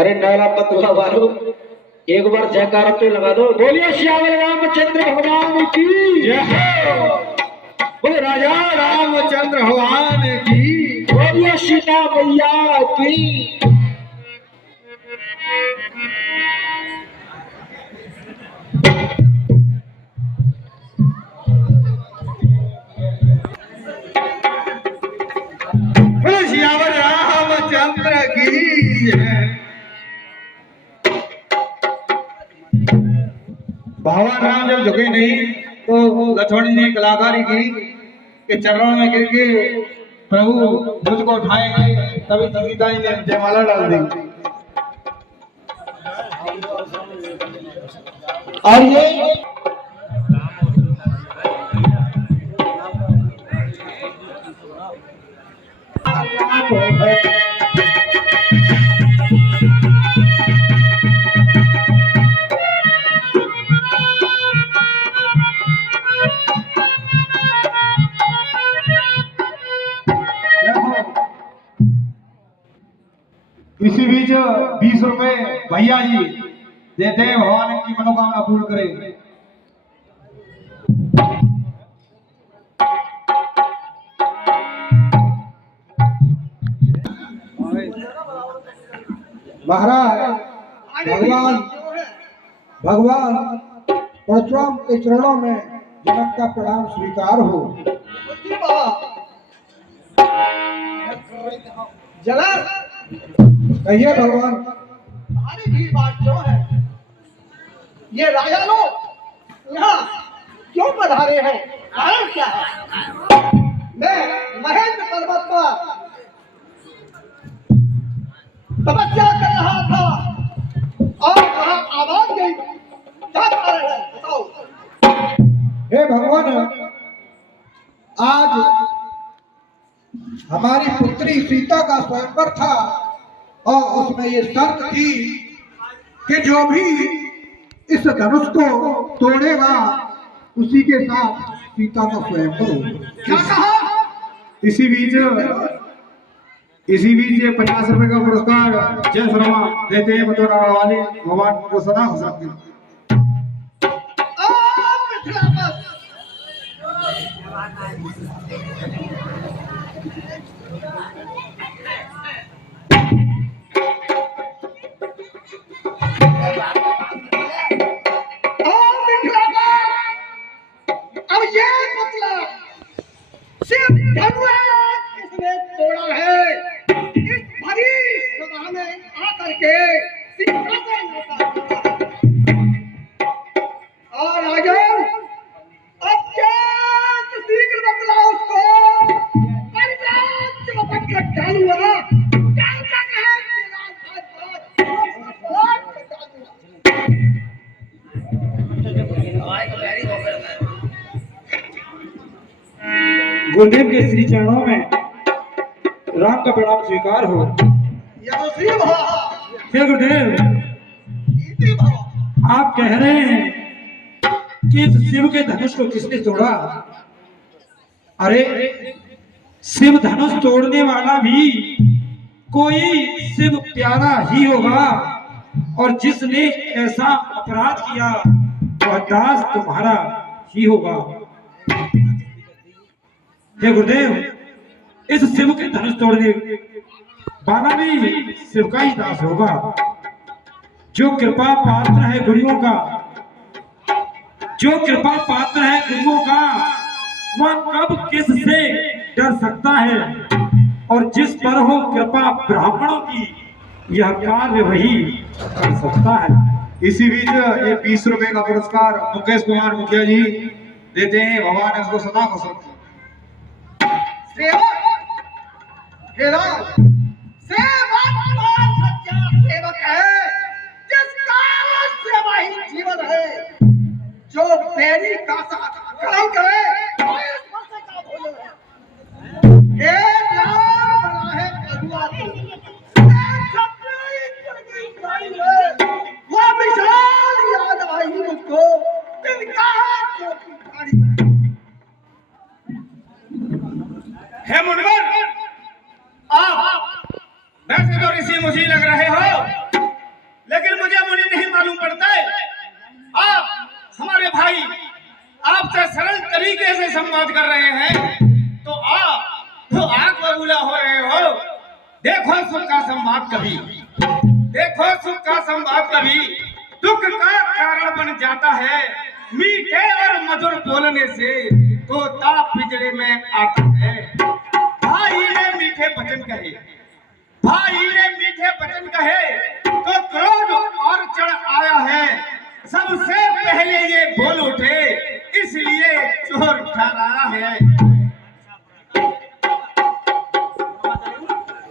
अरे नाला पतला वालो, एक बार जयकारा तो लगा दो। बोलिए श्यामल रामचंद्र भगवान की जय हो। बोले राजा रामचंद्र भगवान की। बोलिए सीता मैया की। बोले श्यामल रामचंद्र की जय। भगवान राम जब झुके नहीं तो लक्ष्मण जी ने कलाकारी की कि चरणों में गिर के प्रभु मुझको उठाएंगे, तभी सीता जी ने जयमाला डाल दी। और ये इसी बीच 20 रुपए भैया जी देते हैं, भगवान की मनोकामना पूर्ण करे। महाराज भगवान भगवान परशुराम के चरणों में जनक का प्रणाम स्वीकार हो। जला कहिए भगवान। हमारी भी बात जो है, ये राजा लोग यहाँ क्यों पधारे हैं, कारण क्या है? मैं महेंद्र पर्वत पर तपस्या कर रहा था और वहाँ आवाज गई, क्या कारण है बताओ। हे भगवान, आज हमारी पुत्री सीता का स्वयंवर था और उसमें ये शर्त थी कि जो भी इस धनुष को तोड़ेगा उसी के साथ सीता का स्वयंवर हो। क्या कहा? इसी बीच ये 50 रुपए का पुरस्कार जय शर्मा देते हैं बतौर वाले भगवान को सदा हो सकते हैं। अब ये मतलब सिर्फ धनुष किसने तोड़ा है, इस भरी सभा में आकर के सिंहासन और राजन अत्यंत शीघ्र बदला उसको परिजात चौपट का डालूंगा। गुरुदेव के श्री चरणों में राम का प्रणाम स्वीकार हो। हे गुरुदेव, आप कह रहे हैं कि इस शिव के धनुष को किसने तोड़ा? अरे शिव धनुष तोड़ने वाला भी कोई शिव प्यारा ही होगा, और जिसने ऐसा अपराध किया वह दास तुम्हारा ही होगा। हे गुरुदेव, इस शिव के धनुष तोड़ने वाला भी शिव का ही दास होगा। जो कृपा पात्र है गुरुओं का, जो कृपा पात्र है गुरुओं का, वह कब किस से डर सकता है, और जिस पर हो कृपा ब्राह्मणों की, यह कार्य वही कर सकता है। इसी बीच ये 20 रुपए का पुरस्कार मुकेश कुमार मुखिया जी देते हैं, भगवान इसको सदा खुश रखे। सेवक है, जिसका सेवा ही जीवन है। जो तेरी का ग्रहण करे वो इस वर्ष का भोजन है। हे राम बना है पदुआ तो वो विशाल याद आई मुझको, तिनका हे मुनिवर, आप वैसे तो ऋषि मुझे लग रहे हो, हमारे भाई आपसे सरल तरीके से संवाद कर रहे हैं तो आग बबूला हो रहे हो। देखो सुख का संवाद कभी, देखो सुख का संवाद कभी दुख का कारण बन जाता है। मीठे और मधुर बोलने से तोता पिंजरे में आता है। भाई ने मीठे वचन कहे, भाई ने मीठे वचन कहे तो क्रोध और चढ़ आया है। सबसे पहले ये बोल उठे इसलिए चोर ठहराया है।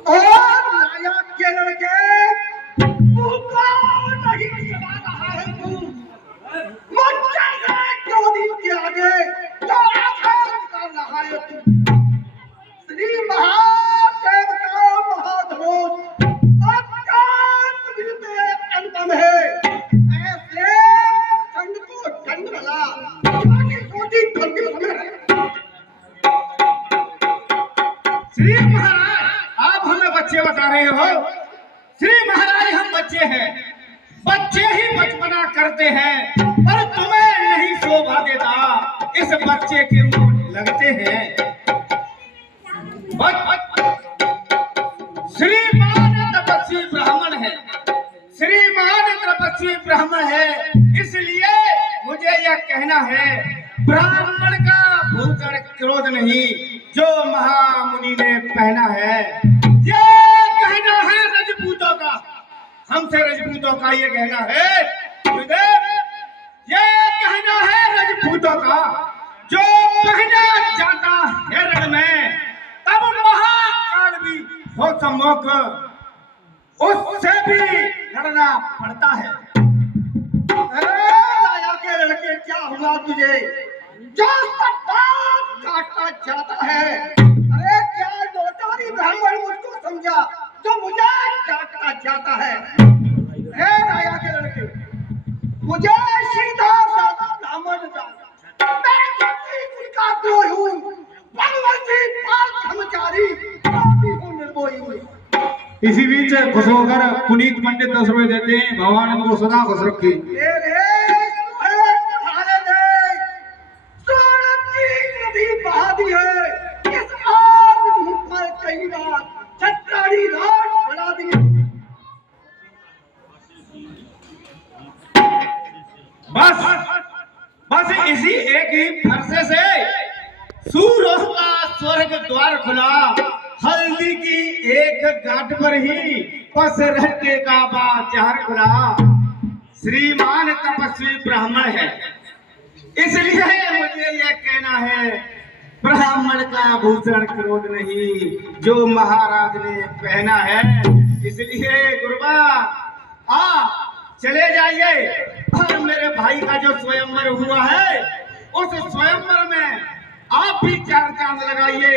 और लाया के लड़के तू कौन नहीं चला रहा है तू मुझसे चोरी के आगे जो आखिर कर रहा है तू। श्री महादेव का महाधनुष अत्यंत विद्य अनुपम है। ऐसे चंड को चंड भला बाकी सोची ढंग समय श्री महाराज आप हमें बच्चे बता रहे हो। श्री महाराज हम बच्चे हैं, बच्चे ही बचपना करते हैं पर तुम्हें नहीं शोभा देता इस बच्चे के मुंह लगते हैं। श्रीमान तपस्वी ब्राह्मण है, श्रीमान तपस्वी ब्राह्मण है इसलिए मुझे यह कहना है ब्राह्मण का भूषण क्रोध नहीं जो महामुनि ने पहना है। ये कहना है रजपूतों का, हमसे रजपूतों का ये कहना है गुरुदेव, ये कहना है रजपूतों का जो पहना जाता है रण में तब महाकाल भी हो सम्मुख उससे भी लड़ना पड़ता है। लाया के लड़के क्या हुआ तुझे जो सब बात काटता जाता है। अरे क्या नौटारी ब्राह्मण मुझको समझा जो मुझे काटता जाता है। लाया के लड़के मुझे सीधा साधा ब्राह्मण जाता, मैं किसी कुल का द्रोही हूँ, भगवती पाल ब्रह्मचारी हूँ, निर्मोही हूँ। इसी बीच खुश होकर पुनीत पंडित 10 रुपए देते हैं। भगवान इनको सदा खुश रखे। बस बस इसी एक ही फरसे से सूरों का स्वर्ग द्वार खुला। हल्दी की एक गांठ पर ही पसरट्टे का बाजार खुला। श्रीमान तपस्वी ब्राह्मण है इसलिए मुझे यह कहना है ब्राह्मण का भूषण क्रोध नहीं जो महाराज ने पहना है। इसलिए गुरुबा चले जाइए और मेरे भाई का जो स्वयंवर हुआ है उस स्वयंवर में आप भी 4 चांद लगाइए।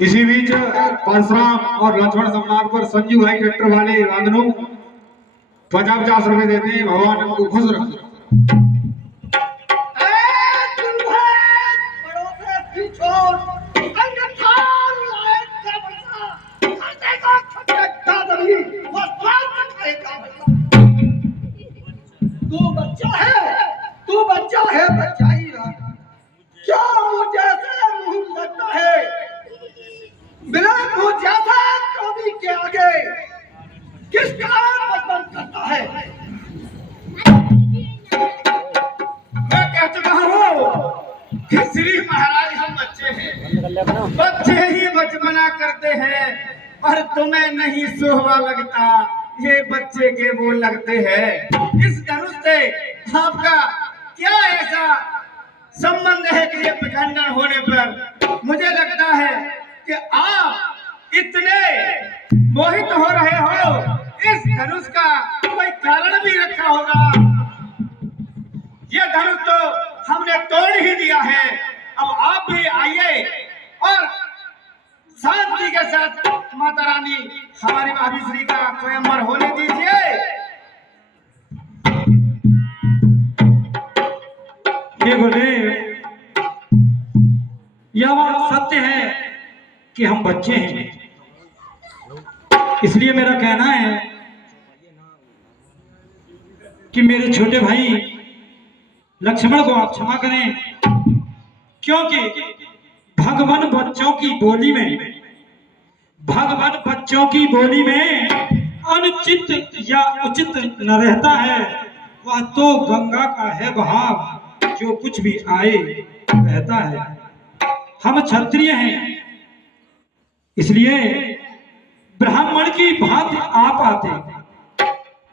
इसी बीच परशुराम और लक्ष्मण संवाद पर संजू भाई ट्रैक्टर वाले रांधनों 50 रुपए देते हैं। भगवान उनको खुश रखे। तू बच्चा है बच्चा ही रहा। क्या मुझे से मुंह लगता है बिना मुंह जैसा कभी के आगे किसका मतलब करता है। मैं कह चुका हूँ कि श्री महाराज हम बच्चे हैं, बच्चे ही बचपना करते हैं पर तुम्हें नहीं शोभा लगता ये बच्चे के वो लगते हैं। इस धनुष से आपका क्या ऐसा संबंध है कि ये विखंडन होने पर मुझे लगता है कि आप इतने मोहित हो रहे हो। इस धनुष का कोई कारण भी रखा होगा। ये धनुष तो हमने तोड़ ही दिया है। अब आप भी आइए और शांति के साथ माता रानी हमारी भाभी श्री का स्वयंवर होने दीजिए। ये बोले यह बात सत्य है कि हम बच्चे हैं, इसलिए मेरा कहना है कि मेरे छोटे भाई लक्ष्मण को आप क्षमा करें, क्योंकि भगवान बच्चों की बोली में अनुचित या उचित न रहता है। वह तो गंगा का है बहाव, जो कुछ भी आए रहता है। हम क्षत्रिय हैं, इसलिए ब्राह्मण की भांति आप आते।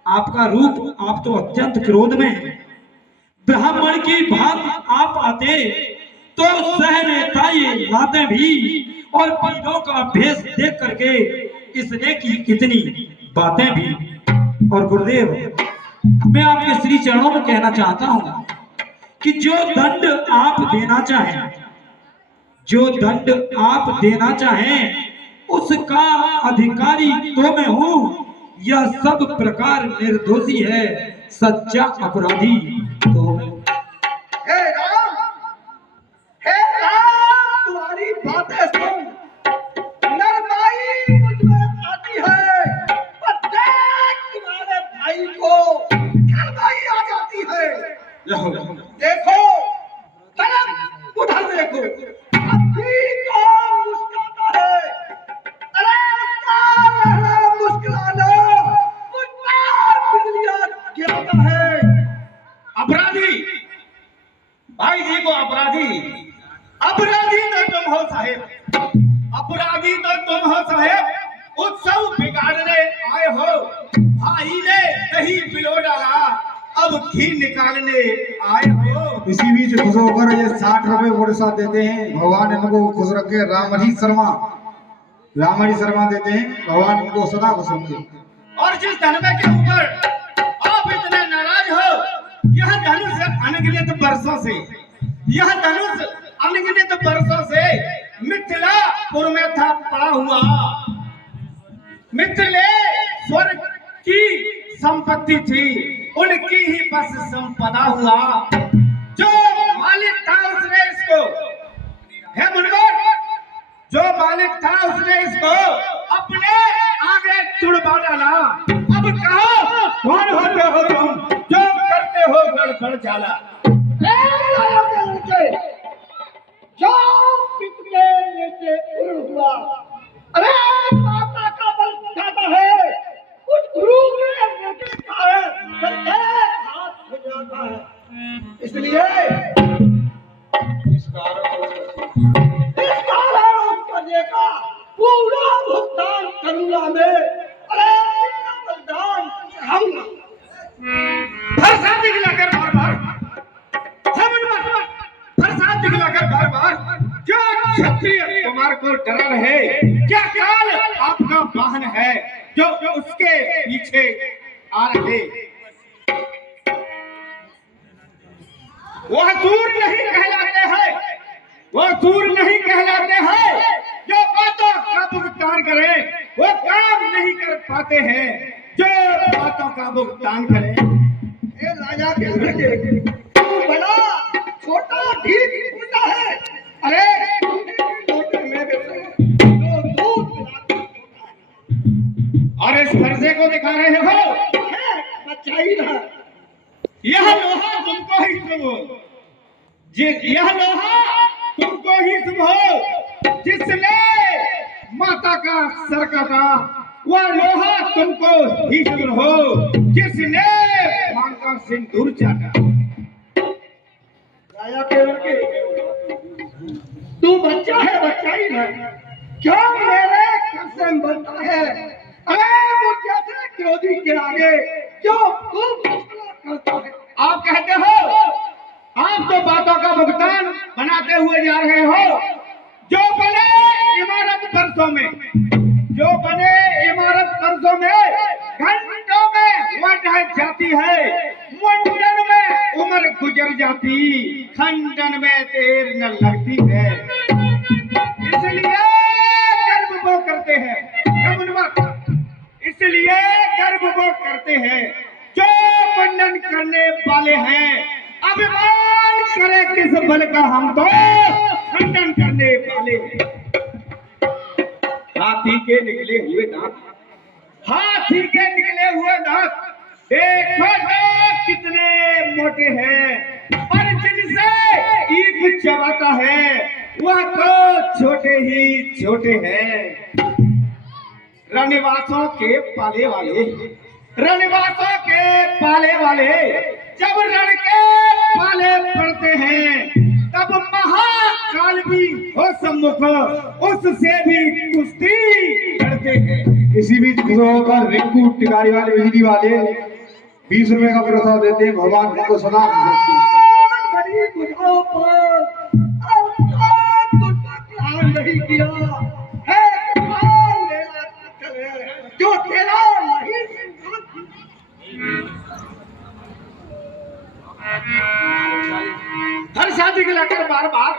आपका रूप, आप तो अत्यंत क्रोध में हैं। ब्राह्मण की भांति आप आते तो सहनेता ये लाते भी, और पीरों का भेष देख करके इसने की कितनी बातें भी। और गुरुदेव, मैं आपके श्री चरणों में कहना चाहता हूं कि जो दंड आप देना चाहें उसका अधिकारी तो मैं हूं। यह सब प्रकार निर्दोषी है, सच्चा अपराधी तो मैं। हे राम, हे राम, तुम्हारी बातें सुन नरमाई मुझ में आती है। पर देख, तुम्हारे भाई को गड़बड़ी आ जाती है। देखो, तरफ उधर देखो, अभी तो मुस्कुराता है। अरे उसका लहरा मुस्कुराना, मुझ पर बिजलियां गिराता है। अपराधी, भाई जी को अपराधी तो तुम हो साहेब, अपराधी तो तुम हो साहेब। उत्सव बिगाड़ने आए हो। भाई ने दही पिलो डाला, अब घी निकालने आए हो। इसी बीच खुश होकर ये 60 रुपए मेरे साथ देते हैं। भगवान इनको खुश रखे। रामहरि शर्मा देते हैं। भगवान इनको सदा खुश रखे। और जिस धनवे के ऊपर आप इतने नाराज हो, यह धनुष अनगिनत वर्षों से मिथिलापुर में था पड़ा हुआ। मिथिलेश्वर की संपत्ति थी, उनकी ही बस संपदा हुआ। जो मालिक था उसने इसको, हे मुनिवर, जो मालिक था उसने इसको अपने आगे तुड़वा डाला। अब कहो, कौन होते हो तुम जो करते हो गड़बड़ जाला? जो पित के नीचे उड़ हुआ, अरे माता का बल खाता है, कुछ गुरु के नीचे खाए तो एक हाथ हो जाता है। इसलिए इस कारण उसका देखा पूरा भुगतान करूंगा मैं। अरे तेरा बलिदान चढ़ाऊंगा। फरसा दिखलाकर बार बार क्या क्षत्रिय कुमार को डरा रहे? क्या काल आपका वाहन है जो उसके पीछे आ रहे? वह सूर नहीं कहलाते हैं, जो बातों का भुगतान करे। वो काम नहीं कर पाते हैं जो बातों का भुगतान करे। ये राजा के लड़के, तू बड़ा छोटा ठीक होता है। अरे छोटे में तो दूध पिलाता है। और इस फर्जे को दिखा रहे हो, बच्चा ही रहा। यह लोहा तुमको ही शुभ हो, जिसने माता का सर काटा। वह लोहा तुमको ही शुभ हो, जिसने मां का सिंदूर चाटा। राजा के लड़के, तू बच्चा ही है, क्या मेरे कसम बनता है? अरे मुझे से क्रोधी के आगे जो तू करता है। आप कहते हो आप तो बातों का भुगतान बनाते हुए जा रहे हो। जो बने इमारत वर्षों में घंटों में वह ढह जाती है, मुंडन में उम्र गुजर जाती, खंडन में देर न लगती है। इसलिए गर्व वो करते हैं जो मुंडन करने वाले हैं। अभिमान करे किस बल का, हम तो खंडन करने वाले हैं। हाथी के निकले हुए दांत देखो तो कितने मोटे हैं, पर जिनसे ईख चबाता है वह तो छोटे ही छोटे हैं। रणवासों के पाले वाले, रणवासों के पाले वाले जब रण के पाले पड़ते हैं तब महाकाल भी हो सम्मुख उससे भी कुश्ती करते हैं। इसी बीच गुरुओं पर रिंकू टिकारी वाले बिजली वाले 20 रुपए का प्रसाद देते हैं, भगवान को सदा खुश रखें। बड़ी गुरुओं पर अवतार तुझने प्यार नहीं किया है, प्यार मेरा करे जो तेरा नहीं फरसा दिखलाकर बार बार,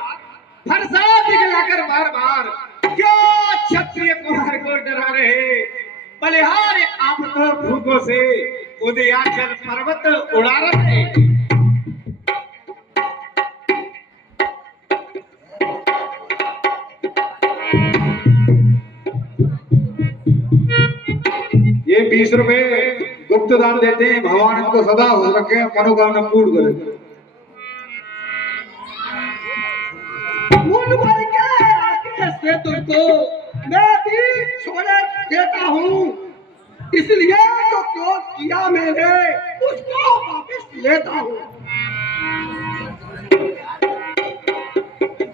फरसा दिखलाकर बार बार क्यों क्षत्रिय कुमार को डरा रहे? बलिहार आप तो भूखों से उदयाचल पर्वत उड़ा रहे। ये 20 रुपए गुप्त दान देते हैं, भगवान को सदा खुश रखे, मनोकामना पूर्ण करे। मुंड भर के आगे से तुझको मैं भी छोड़े देता हूँ, इसलिए जो क्यों किया मैंने उसको वापस लेता हूँ।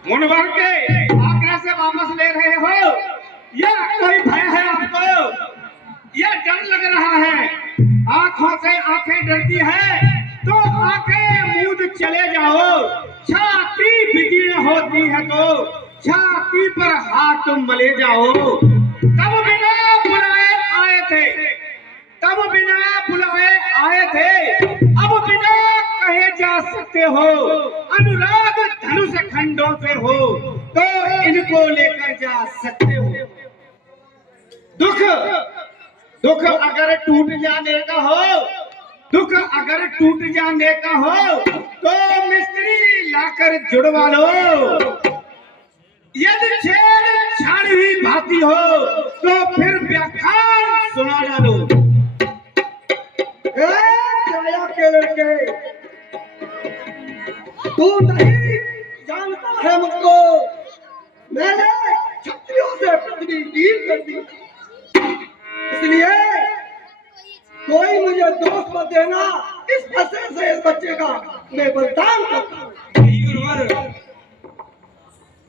मुंड भर के आग्रह से वापस ले रहे हो या कोई भय है आपको? या डर लग रहा है? आंखों से आंखें डरती है तो आंखें मूंद चले जाओ। छाती विकीर्ण होती है तो छाती पर हाथ मले जाओ। तब बिना बुलाए आए थे, तब बिना बुलाए आए थे, अब बिना कहे जा सकते हो। अनुराग धनुष खंडों से हो तो इनको लेकर जा सकते हो। दुख दुख अगर टूट जाने का हो, दुख अगर टूट जाने का हो तो मिस्त्री लाकर जुड़वा लो। यदि छेड़छाड़ ही भाती हो तो फिर व्याख्यान सुना डालो। काया के लड़के, तू नहीं जानता है मुझको, मैंने क्षत्रियों से पृथ्वी डील कर दी, इसलिए कोई मुझे दोष मत देना। इस फंसे से इस बच्चे का मैं बलिदान करता हूँ।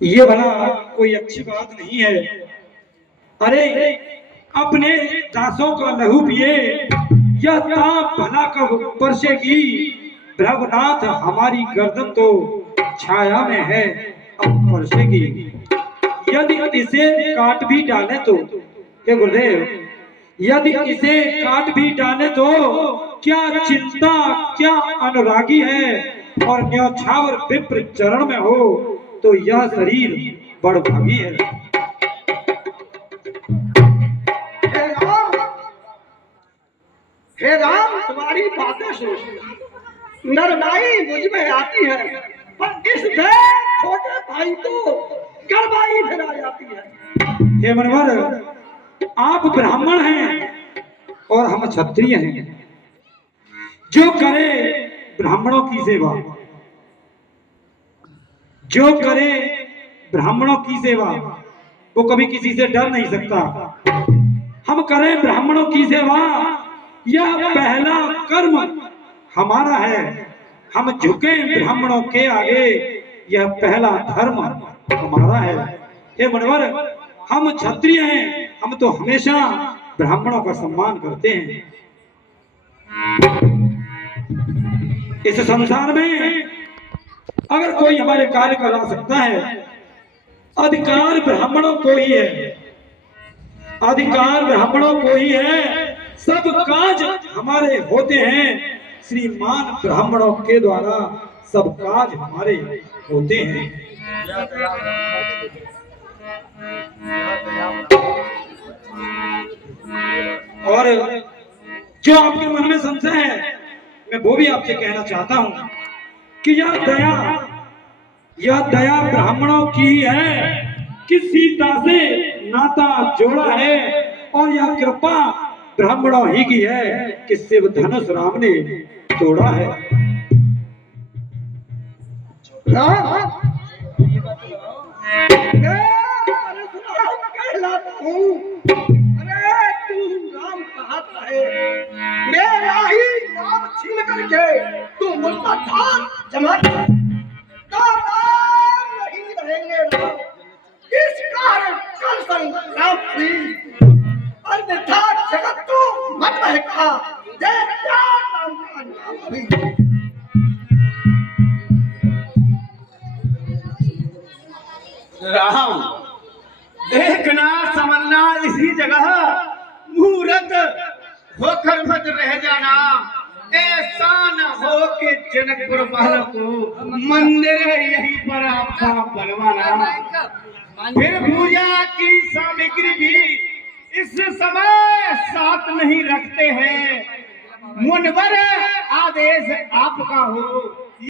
ये भला कोई अच्छी बात नहीं है। अरे अपने दासों का लहू पिए, यह ताप भला कब बरसेगी? भ्रवनाथ हमारी गर्दन तो छाया में है, अब बरसेगी। यदि इसे काट भी डाले तो, हे गुरुदेव, यदि इसे काट भी डाले तो क्या चिंता, क्या अनुरागी है, और न्यौछावर विप्र चरण में हो तो यह शरीर बड़भागी है। हे राम, तुम्हारी बातें सुन नरनाई मुझ में आती है, पर इस छोटे भाई को गड़बाई फिर आ जाती है। हे मनवर, आप ब्राह्मण हैं और हम क्षत्रिय हैं। जो करे ब्राह्मणों की सेवा, जो करे ब्राह्मणों की सेवा, वो कभी किसी से डर नहीं सकता। हम करें ब्राह्मणों की सेवा, यह पहला कर्म हमारा है। हम झुके ब्राह्मणों के आगे, यह पहला धर्म हमारा है। हे मनवर, हम क्षत्रिय हैं, हम तो हमेशा ब्राह्मणों का सम्मान करते हैं। इस संसार में अगर कोई हमारे कार्य करा सकता है, अधिकार ब्राह्मणों को ही है, अधिकार ब्राह्मणों को ही है। सब काज हमारे होते हैं, श्रीमान ब्राह्मणों के द्वारा सब काज हमारे होते हैं। और जो आपके मन में संशय है, मैं वो भी आपसे कहना चाहता हूं कि यह दया ब्राह्मणों की है कि सीता से नाता जोड़ा है, और यह कृपा ब्राह्मणों ही की है कि शिव धनुष राम ने तोड़ा है। राम मैं परशुराम कहलाता हूँ। अरे तू राम कहता है, मेरा ही नाम छीन करके तू मुझका धान जमा कर। तो नाम नहीं रहेंगे राम, इस कारण कल संग्राम हुई। अन्यथा जगत को मत बहका, जय क्या नाम का नाम हुई। राम, देखना समझना इसी जगह मूर्त होकर मत रह जाना। ऐसा न हो कि जनकपुर महल को मंदिर यहीं पर आपका बनवाना। फिर पूजा की सामग्री भी इस समय साथ नहीं रखते हैं। मुनवर आदेश आपका हो